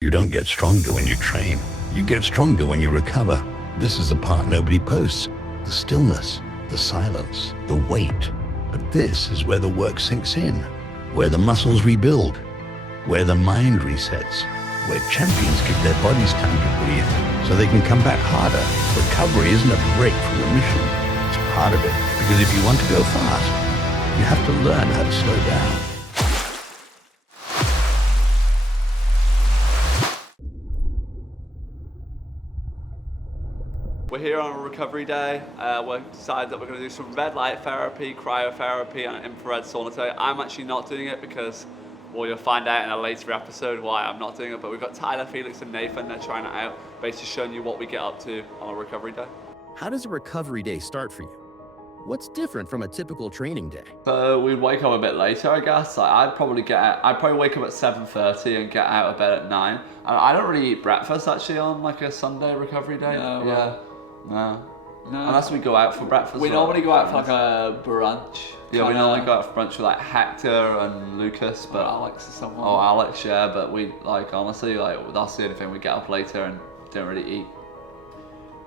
You don't get stronger when you train. You get stronger when you recover. This is the part nobody posts. The stillness, the silence, the weight. But this is where the work sinks in, where the muscles rebuild, where the mind resets, where champions give their bodies time to breathe so they can come back harder. Recovery isn't a break from the mission. It's part of it. Because if you want to go fast, you have to learn how to slow down. We're here on a recovery day. We've decided that we're going to do some red light therapy, cryotherapy, and infrared sauna today. I'm actually not doing it because, well, you'll find out in a later episode why I'm not doing it. But we've got Tyler, Felix, and Nathan. They're trying it out, basically showing you what we get up to on a recovery day. How does a recovery day start for you? What's different from a typical training day? So we'd wake up a bit later, I guess. Like I'd probably wake up at 7:30 and get out of bed at 9. And I don't really eat breakfast actually on like a Sunday recovery day. No, No. Unless we go out for breakfast. We normally go out for like a brunch. Yeah, we normally go out for brunch with like Hector and Lucas, but Alex or someone. Oh, Alex, yeah, but we like honestly like that's the only thing. We get up later and don't really eat.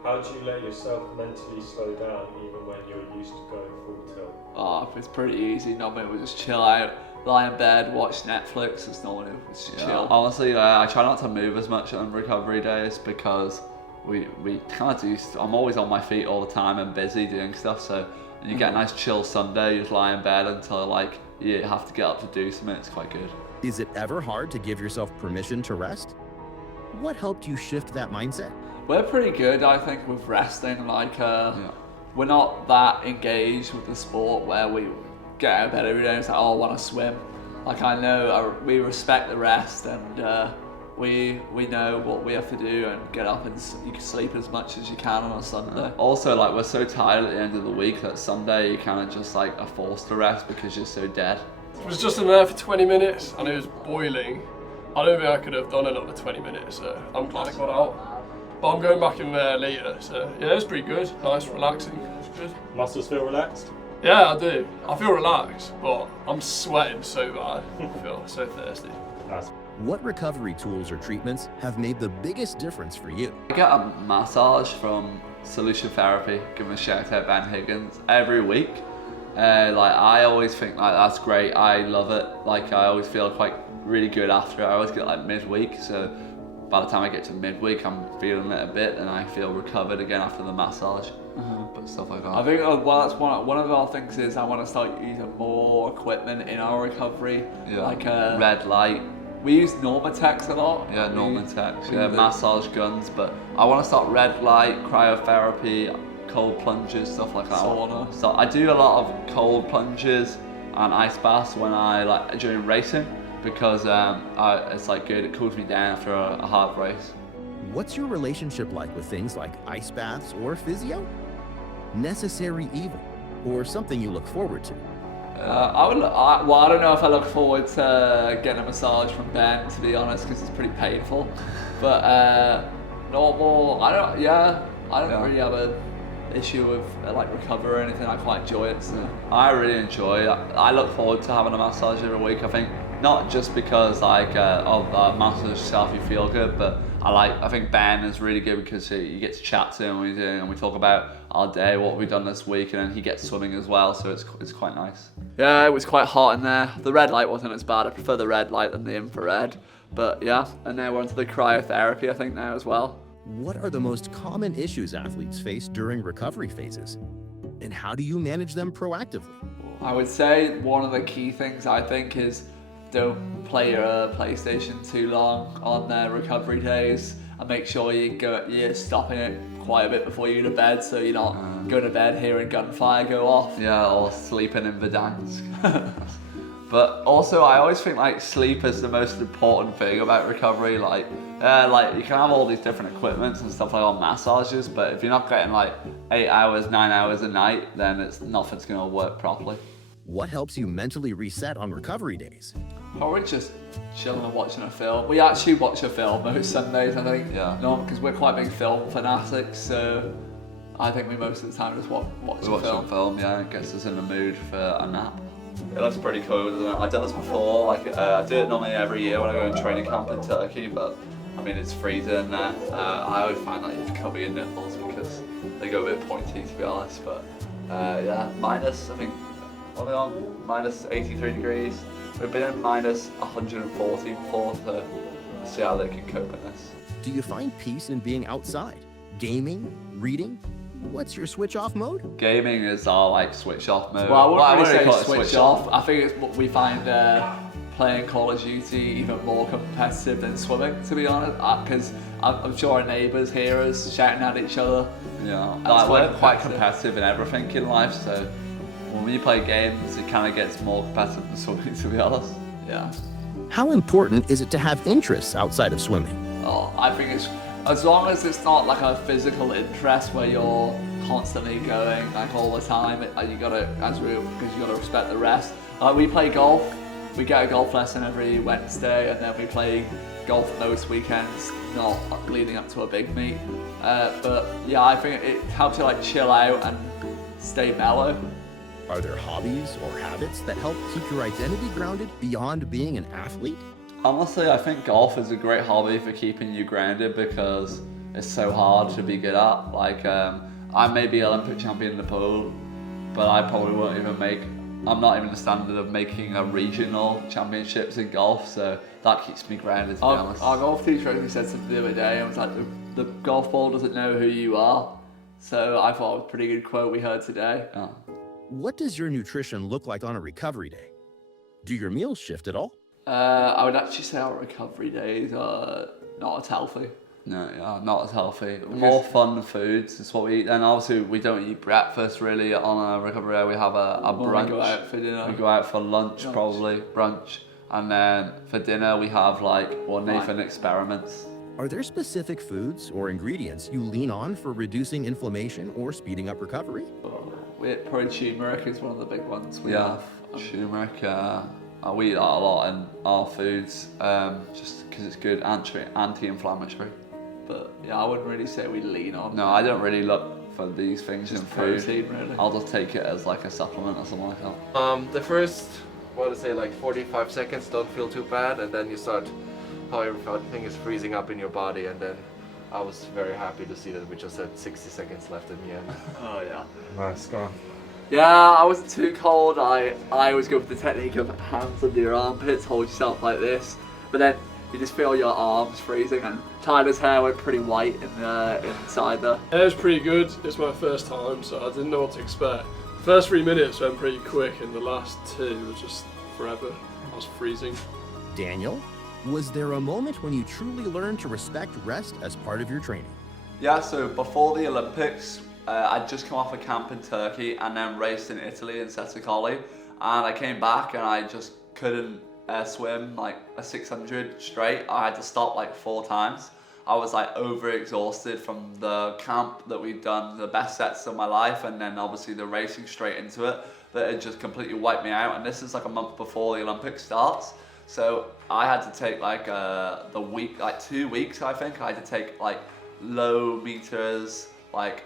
How do you let yourself mentally slow down even when you're used to going full tilt? Oh, it's pretty easy. Normally we just chill out, lie in bed, watch Netflix. It's normally just chill. Honestly, I try not to move as much on recovery days because we kind of do. I'm always on my feet all the time and busy doing stuff. So you get a nice chill Sunday. You just lie in bed until like you have to get up to do something. It's quite good. Is it ever hard to give yourself permission to rest? What helped you shift that mindset? We're pretty good, I think, with resting. Like, we're not that engaged with the sport where we get out of bed every day and it's like, oh, I want to swim. Like, I know we respect the rest and we know what we have to do and get up and you can sleep as much as you can on a Sunday. Also, like, we're so tired at the end of the week that Sunday you kind of just like are forced to rest because you're so dead. I was just in there for 20 minutes and it was boiling. I don't think I could have done another 20 minutes, so I'm glad I got out. But I'm going back in there later, so yeah, it's pretty good. Nice, relaxing, it's good. Muscles feel relaxed? Yeah, I do. I feel relaxed, but I'm sweating so bad. I feel so thirsty. Nice. What recovery tools or treatments have made the biggest difference for you? I get a massage from Solution Therapy, give him a shout out, Ben Higgins, every week. Like I always think like that's great, I love it. Like I always feel quite really good after. I always get like midweek, so by the time I get to midweek, I'm feeling it a bit and I feel recovered again after the massage. But stuff like that. I think well, that's one of our things is I want to start using more equipment in our recovery. Yeah. Like red light. we use Normatex a lot. Yeah, Normatex. Yeah, massage guns. But I want to start red light, cryotherapy, cold plunges, stuff like that. Sauna. So I do a lot of cold plunges and ice baths when during racing because it's like good. It cools me down after a hard race. What's your relationship like with things like ice baths or physio? Necessary evil, or something you look forward to? I don't know if I look forward to getting a massage from Ben, to be honest, because it's pretty painful. But normal, I don't really have an issue with like recovery or anything. I quite enjoy it. So. I really enjoy it. I look forward to having a massage every week. I think not just because like of the massage itself you feel good, but I think Ben is really good because you get to chat to him and we talk about our day, what we've done this week, and then he gets swimming as well, so it's quite nice. Yeah, it was quite hot in there. The red light wasn't as bad. I prefer the red light than the infrared. But yeah, and now we're onto the cryotherapy I think now as well. What are the most common issues athletes face during recovery phases? And how do you manage them proactively? I would say one of the key things I think is don't play your PlayStation too long on their recovery days, and make sure you're stopping it quite a bit before you go to bed, so you're not going to bed hearing gunfire go off. Yeah, or sleeping in Verdansk. But also, I always think like sleep is the most important thing about recovery. Like you can have all these different equipments and stuff like on massages, but if you're not getting like 8 hours, 9 hours a night, then nothing's gonna work properly. What helps you mentally reset on recovery days? Probably just chilling and watching a film. We actually watch a film most Sundays, I think. Yeah. No, because we're quite big film fanatics, so I think we most of the time just watch some film. Yeah, it gets us in the mood for a nap. Yeah, that's pretty cool, isn't it? I've done this before, I do it normally every year when I go in training camp in Turkey, but I mean, it's freezing in there. I always find that you have to cover your nipples because they go a bit pointy, to be honest. But yeah, minus, I think, what are they on? Minus 83 degrees. We've been in minus 140 before, so we'll see how they can cope with this. Do you find peace in being outside? Gaming? Reading? What's your switch off mode? Gaming is our like switch off mode. Well, I wouldn't really really call say it switch off. I think it's what we find playing Call of Duty even more competitive than swimming, to be honest. Because I'm sure our neighbours hear us shouting at each other. Yeah, like, we're quite competitive in everything in life, so when we play games, it kind of gets more competitive than swimming, to be honest. Yeah. How important is it to have interests outside of swimming? Oh, I think it's, as long as it's not like a physical interest where you're constantly going like all the time, you gotta, because you gotta respect the rest. Like we play golf, we get a golf lesson every Wednesday, and then we play golf most weekends, not leading up to a big meet. But yeah, I think it helps you like chill out and stay mellow. Are there hobbies or habits that help keep your identity grounded beyond being an athlete? Honestly, I think golf is a great hobby for keeping you grounded because it's so hard to be good at. Like, I may be Olympic champion in the pool, but I probably won't even I'm not even the standard of making a regional championships in golf, so that keeps me grounded, to be honest. Our golf teacher actually said something the other day, and was like, the golf ball doesn't know who you are. So I thought it was a pretty good quote we heard today. Yeah. What does your nutrition look like on a recovery day? Do your meals shift at all? I would actually say our recovery days are not as healthy. No, yeah, not as healthy. More fun foods is what we eat. And obviously we don't eat breakfast really on a recovery day. We have a brunch. We go out for dinner. We go out for lunch. Probably, brunch. And then for dinner we have Nathan experiments. Are there specific foods or ingredients you lean on for reducing inflammation or speeding up recovery? Probably turmeric is one of the big ones we have. Turmeric, we eat that a lot in our foods, just because it's good anti-inflammatory. But yeah, I wouldn't really say we lean on. No, I don't really look for these things in food. Protein, really. I'll just take it as like a supplement or something like that. The first, 45 seconds don't feel too bad, and then you start, everything is freezing up in your body, and then I was very happy to see that we just had 60 seconds left in the end. Oh yeah. Nice, go on. Yeah, I wasn't too cold. I always go for the technique of hands under your armpits, hold yourself like this, but then you just feel your arms freezing, and Tyler's hair went pretty white inside there. It was pretty good. It's my first time, so I didn't know what to expect. The first 3 minutes went pretty quick, and the last 2 was just forever. I was freezing. Daniel, was there a moment when you truly learned to respect rest as part of your training? Yeah, so before the Olympics, I'd just come off a camp in Turkey and then raced in Italy in Setsicoli, and I came back and I just couldn't swim like a 600 straight. I had to stop like 4 times. I was like overexhausted from the camp that we'd done, the best sets of my life, and then obviously the racing straight into it, that it just completely wiped me out. And this is like a month before the Olympics starts, so I had to take like 2 weeks, I think. I had to take like low meters, low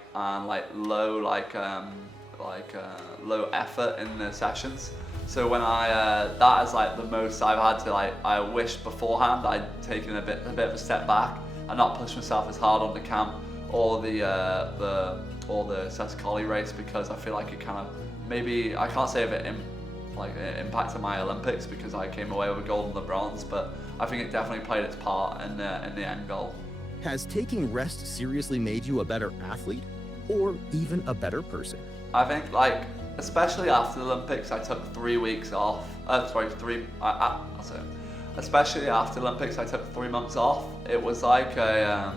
effort in the sessions. So when that is like the most I've had to I wish beforehand I'd taken a bit of a step back and not pushed myself as hard on the camp or the Setsicoli race, because I feel like it kind of, maybe, I can't say if it impacted my Olympics because I came away with a gold and the bronze, but I think it definitely played its part in the end goal. Has taking rest seriously made you a better athlete or even a better person? I think especially after the Olympics, I took 3 weeks off. Especially after the Olympics, I took 3 months off. It was like a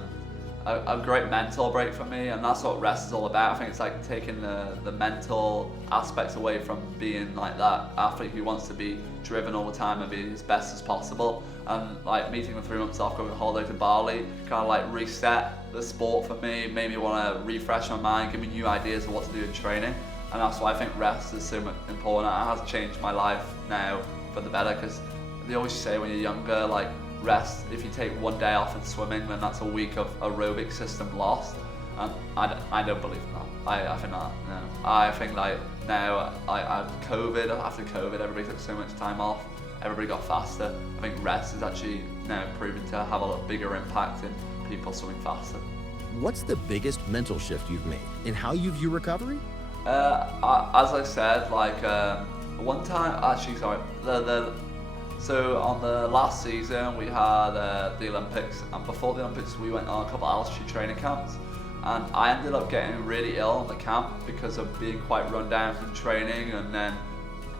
great mental break for me, and that's what rest is all about. I think it's like taking the mental aspects away from being like that athlete who wants to be driven all the time and be as best as possible. And like me taking 3 months off, going on holiday to Bali, kind of like reset the sport for me, made me want to refresh my mind, give me new ideas of what to do in training. And that's why I think rest is so much important. It has changed my life now for the better, because they always say when you're younger, like, rest, if you take 1 day off in swimming, then that's a week of aerobic system lost. And I don't believe in that. I think that, no. I think like now, after COVID, everybody took so much time off. everybody got faster. I think rest is actually now proven to have a lot bigger impact in people swimming faster. What's the biggest mental shift you've made in how you view recovery? As I said, like one time, actually, sorry, so on the last season we had the Olympics, and before the Olympics we went on a couple of altitude training camps, and I ended up getting really ill in the camp because of being quite run down from training and then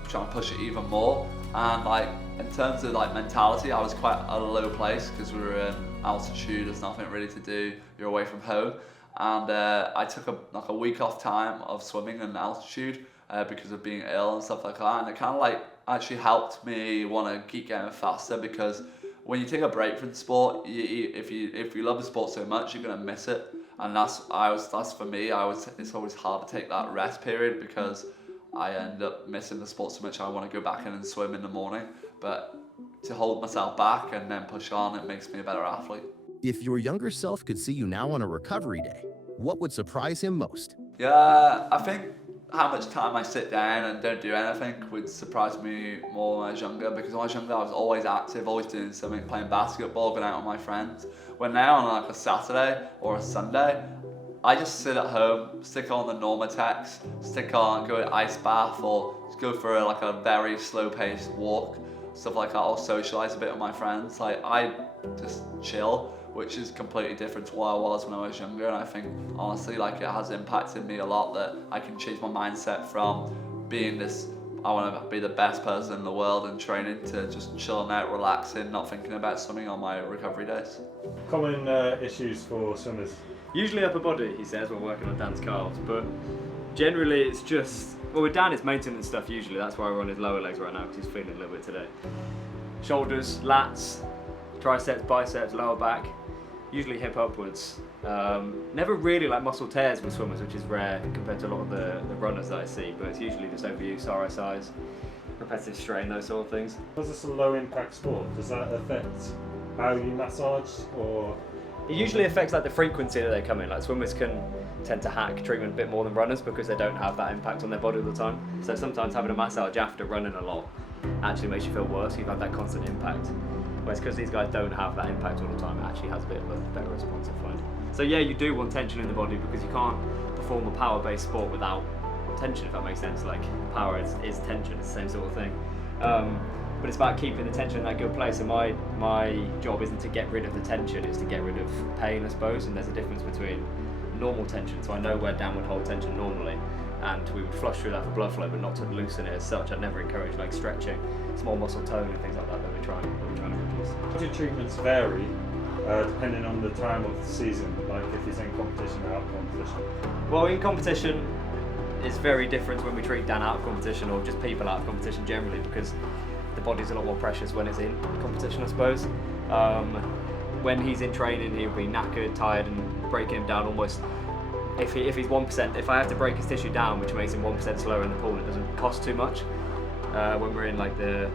trying to push it even more. And like in terms of like mentality, I was quite at a low place because we were in altitude, there's nothing really to do, you're away from home. And I took a week off time of swimming in altitude because of being ill and stuff like that, and it kind of like actually helped me want to keep getting faster, because when you take a break from the sport, if you love the sport so much, you're gonna miss it. And that's for me. It's always hard to take that rest period because I end up missing the sport so much. I want to go back in and swim in the morning, but to hold myself back and then push on, it makes me a better athlete. If your younger self could see you now on a recovery day, what would surprise him most? Yeah, I think how much time I sit down and don't do anything would surprise me more when I was younger, because when I was younger I was always active, always doing something, playing basketball, going out with my friends. When now on like a Saturday or a Sunday, I just sit at home, stick on the Normatex, go to ice bath, or just go for like a very slow paced walk, stuff like that, or socialise a bit with my friends. Like I just chill, which is completely different to what I was when I was younger. And I think honestly, like it has impacted me a lot that I can change my mindset from being this, I want to be the best person in the world and training, to just chilling out, relaxing, not thinking about swimming on my recovery days. Common issues for swimmers? Usually upper body, he says, when working on Dan's calves, but generally it's just, well, with Dan it's maintenance stuff usually. That's why we're on his lower legs right now, because he's feeling a little bit today. Shoulders, lats, triceps, biceps, lower back, usually hip upwards. Never really like muscle tears with swimmers, which is rare compared to a lot of the runners that I see, but it's usually just overuse, RSIs, repetitive strain, those sort of things. Because it's a low impact sport, does that affect how you massage, or? It usually affects like the frequency that they come in. Like swimmers can tend to hack treatment a bit more than runners because they don't have that impact on their body all the time. So sometimes having a massage after running a lot actually makes you feel worse. You've had that constant impact. Whereas because these guys don't have that impact all the time, it actually has a bit of a better response, I find. So yeah, you do want tension in the body because you can't perform a power-based sport without tension, if that makes sense. Like power is tension, it's the same sort of thing. But it's about keeping the tension in that good place, and my job isn't to get rid of the tension, it's to get rid of pain, I suppose. And there's a difference between normal tension, so I know where Dan would hold tension normally, and we would flush through that for blood flow, but not to loosen it as such. I'd never encourage like stretching, small muscle tone and things like that we're trying to reduce. How do treatments vary depending on the time of the season, like if he's in competition or out of competition? Well, in competition it's very different when we treat Dan out of competition, or just people out of competition generally, because the body's a lot more precious when it's in competition, I suppose. When he's in training, he'll be knackered, tired, and breaking him down almost. If he's 1%, if I have to break his tissue down, which makes him 1% slower in the pool, it doesn't cost too much. When we're in like the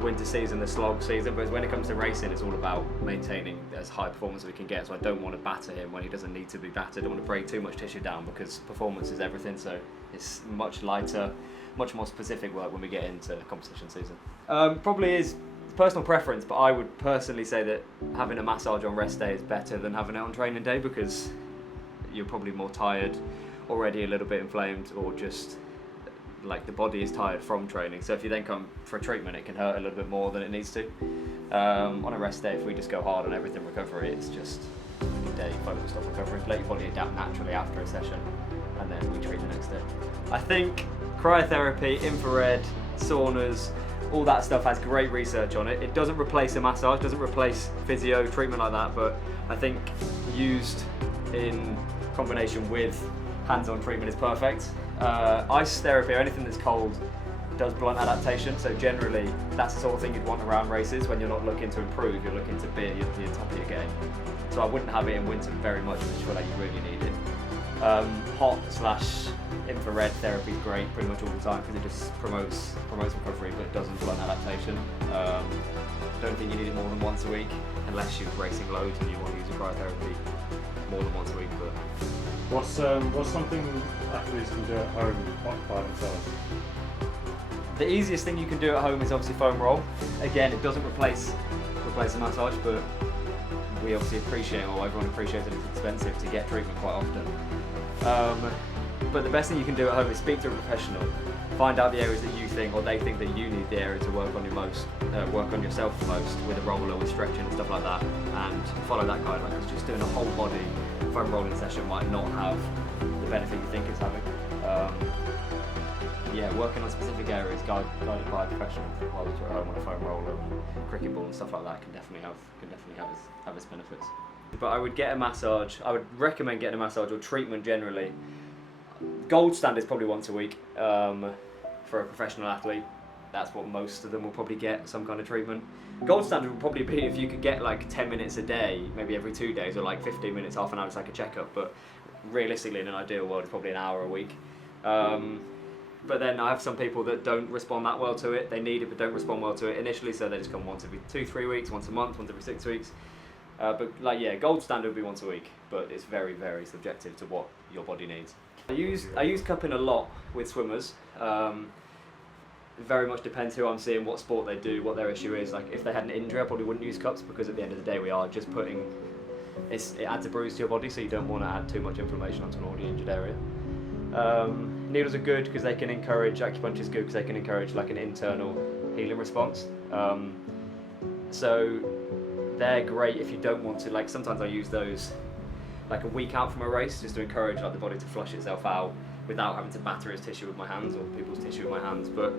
winter season, the slog season, but when it comes to racing, it's all about maintaining as high performance as we can get. So I don't want to batter him when he doesn't need to be battered. I don't want to break too much tissue down because performance is everything. So it's much lighter, much more specific work when we get into competition season. Probably is personal preference, but I would personally say that having a massage on rest day is better than having it on training day, because you're probably more tired, already a little bit inflamed, or just like the body is tired from training. So if you then come for a treatment, it can hurt a little bit more than it needs to. On a rest day, if we just go hard on everything recovery, it's just a day focused on recovery. Let your body adapt naturally after a session, and then we treat the next day. I think cryotherapy, infrared, saunas, all that stuff has great research on it. It doesn't replace a massage, doesn't replace physio, treatment like that, but I think used in combination with hands-on treatment is perfect. Ice therapy or anything that's cold does blunt adaptation, so generally that's the sort of thing you'd want around races when you're not looking to improve, you're looking to be at the top of your game. So I wouldn't have it in winter very much, because I feel like you really need it. Hot/infrared therapy is great pretty much all the time because it just promotes recovery, but it doesn't blunt adaptation. Don't think you need it more than once a week unless you're racing loads and you want to use a cryotherapy more than once a week. But What's something athletes can do at home by themselves? The easiest thing you can do at home is obviously foam roll. Again, it doesn't replace a massage, but we obviously appreciate, or everyone appreciates that it's expensive to get treatment quite often. But the best thing you can do at home is speak to a professional, find out the areas that you think, or they think that you need the area to work on work on yourself the most, with a roller, with stretching and stuff like that, and follow that guideline, because just doing a whole body foam rolling session might not have the benefit you think it's having. Yeah, working on specific areas guided by a professional while you're at home on a foam roller and cricket ball and stuff like that can definitely have its benefits. But I would get a massage. I would recommend getting a massage or treatment generally. Gold standard is probably once a week for a professional athlete. That's what most of them will probably get, some kind of treatment. Gold standard would probably be if you could get like 10 minutes a day, maybe every 2 days, or like 15 minutes, half an hour, it's like a checkup. But realistically, in an ideal world, it's probably an hour a week. But then I have some people that don't respond that well to it. They need it but don't respond well to it initially, so they just come once every 2-3 weeks, once a month, once every 6 weeks. But like, yeah, gold standard would be once a week, but it's very, very subjective to what your body needs. I use cupping a lot with swimmers. It very much depends who I'm seeing, what sport they do, what their issue is. Like if they had an injury, I probably wouldn't use cups, because at the end of the day we are just putting, it adds a bruise to your body, so you don't want to add too much inflammation onto an already injured area. Needles are good because they can encourage, acupuncture is good because they can encourage like an internal healing response. So they're great if you don't want to, like sometimes I use those like a week out from a race just to encourage like the body to flush itself out without having to batter its tissue with my hands or people's tissue with my hands. But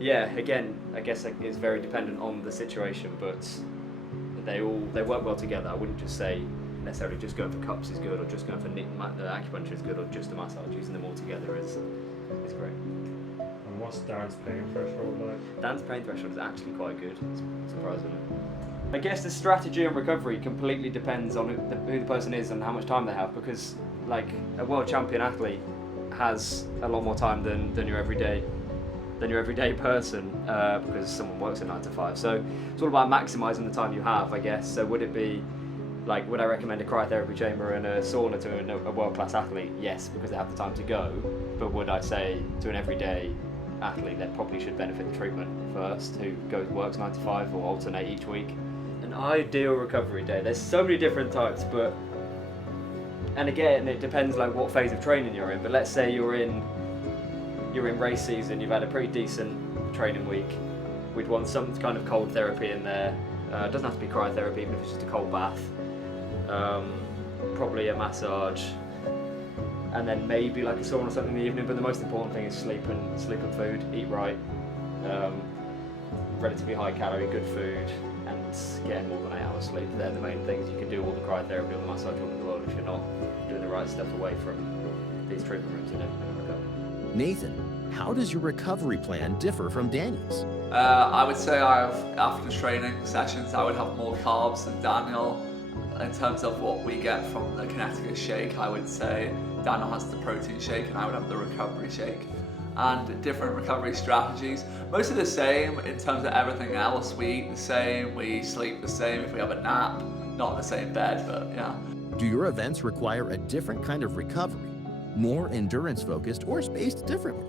yeah, again, I guess it's very dependent on the situation, but they work well together. I wouldn't just say necessarily just going for cups is good, or just going for the acupuncture is good, or just a massage. Using them all together is great. And what's Dan's pain threshold like? Dan's pain threshold is actually quite good, surprisingly. I guess the strategy and recovery completely depends on who the person is and how much time they have, because like a world champion athlete has a lot more time than your everyday person, because someone works a 9 to 5. So it's all about maximising the time you have, I guess. So would it be like, would I recommend a cryotherapy chamber and a sauna to a world-class athlete? Yes, because they have the time to go. But would I say to an everyday athlete that probably should benefit the treatment first, who works 9 to 5 or alternate each week? An ideal recovery day. There's so many different types, and again, it depends like what phase of training you're in. But let's say you're in race season, you've had a pretty decent training week. We'd want some kind of cold therapy in there. It doesn't have to be cryotherapy, even if it's just a cold bath. Probably a massage, and then maybe like a sauna or something in the evening. But the most important thing is sleep and food. Eat right, relatively high calorie, good food, and getting more than 8 hours sleep. They're the main things. You can do all the cryotherapy or the massage all in the world if you're not doing the right stuff away from these treatment rooms and everything. Nathan, how does your recovery plan differ from Daniel's? I would say after training sessions, I would have more carbs than Daniel. In terms of what we get from the Kinetica shake, I would say Daniel has the protein shake and I would have the recovery shake. And different recovery strategies, mostly the same in terms of everything else. We eat the same, we sleep the same if we have a nap, not in the same bed, but yeah. Do your events require a different kind of recovery, more endurance focused, or spaced differently?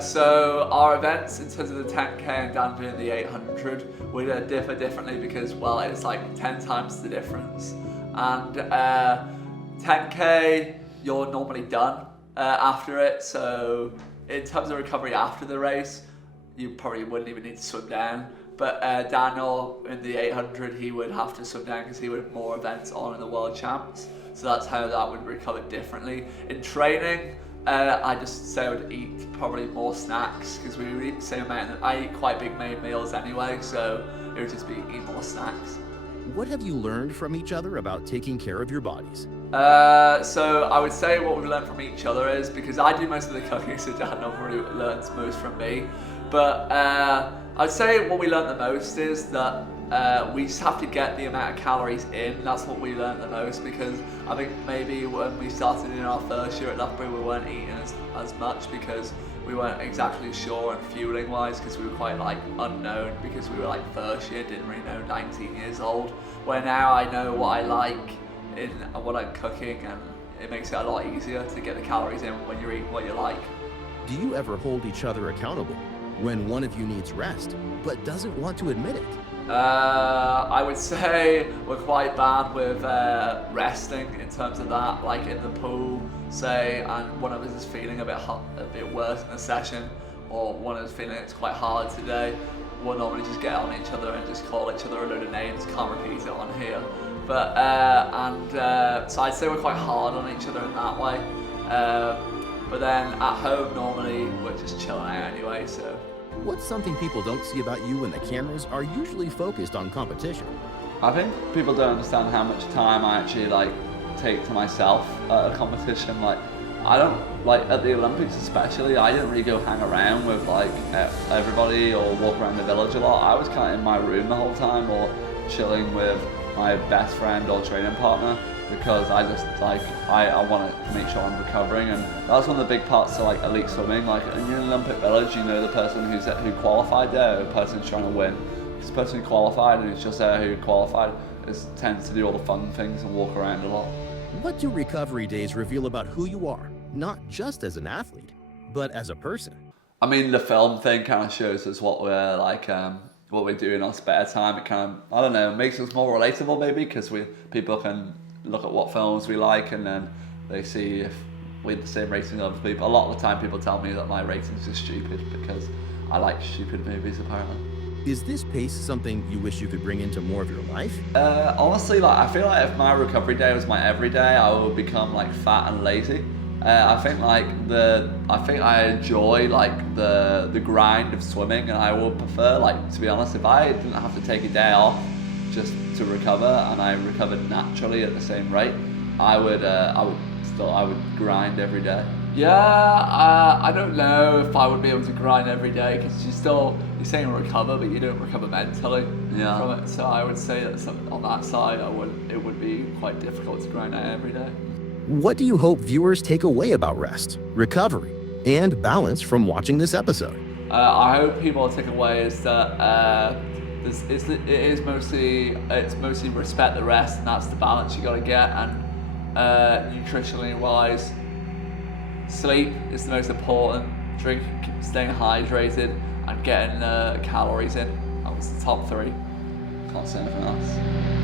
So our events in terms of the 10k and Dan doing the 800 would differ differently because, well, it's like 10 times the difference. And 10k, you're normally done after it. So in terms of recovery after the race, you probably wouldn't even need to swim down. But Daniel in the 800, he would have to swim down because he would have more events on in the World Champs. So that's how that would recover differently. In training, I just say I would eat probably more snacks because we would eat the same amount. I eat quite big main meals anyway, so it would just be eating more snacks. What have you learned from each other about taking care of your bodies? So I would say what we've learned from each other is, because I do most of the cooking, so Daniel probably learns most from me. But I'd say what we learned the most is that we just have to get the amount of calories in. That's what we learned the most, because I think maybe when we started in our first year at Loughborough, we weren't eating as much because we weren't exactly sure on fueling wise, because we were quite like unknown, because we were like first year, didn't really know, 19 years old. Where now I know what I like in what I'm cooking, and it makes it a lot easier to get the calories in when you're eating what you like. Do you ever hold each other accountable? when one of you needs rest, but doesn't want to admit it? I would say we're quite bad with resting in terms of that, like in the pool, say, and one of us is feeling a bit worse in the session, or one of us feeling it's quite hard today. We'll normally just get on each other and just call each other a load of names. Can't repeat it on here, but so I'd say we're quite hard on each other in that way. But then at home normally we're just chilling out anyway. So What's something people don't see about you when the cameras are usually focused on competition? I think people don't understand how much time I actually like take to myself at a competition. Like, I don't, like at the Olympics especially, I didn't really go hang around with like everybody or walk around the village a lot. I was kind of in my room the whole time or chilling with my best friend or training partner, because I just like, I want to make sure I'm recovering, and that's one of the big parts to like elite swimming. Like in the Olympic village, you know the person who qualified there, the person who's trying to win. This person who qualified and who's just there who qualified tends to do all the fun things and walk around a lot. What do recovery days reveal about who you are, not just as an athlete, but as a person? I mean, the film thing kind of shows us what we're like, what we do in our spare time. It kind of, I don't know, makes us more relatable maybe, because people can look at what films we like and then they see if we're the same rating as other people. A lot of the time people tell me that my ratings are stupid because I like stupid movies apparently. Is this pace something you wish you could bring into more of your life? Honestly, like I feel like if my recovery day was my everyday, I would become like fat and lazy. I think I enjoy like the grind of swimming, and I would prefer, like, to be honest, if I didn't have to take a day off just to recover and I recovered naturally at the same rate, I would grind every day. yeah, I don't know if I would be able to grind every day, because you're saying recover, but you don't recover mentally from it. So I would say that on that side, it would be quite difficult to grind out every day. What do you hope viewers take away about rest, recovery, and balance from watching this episode? I hope people take away is that it's mostly respect the rest, and that's the balance you got to get. And nutritionally wise, sleep is the most important. Staying hydrated, and getting calories in. That was the top 3. Can't say anything else.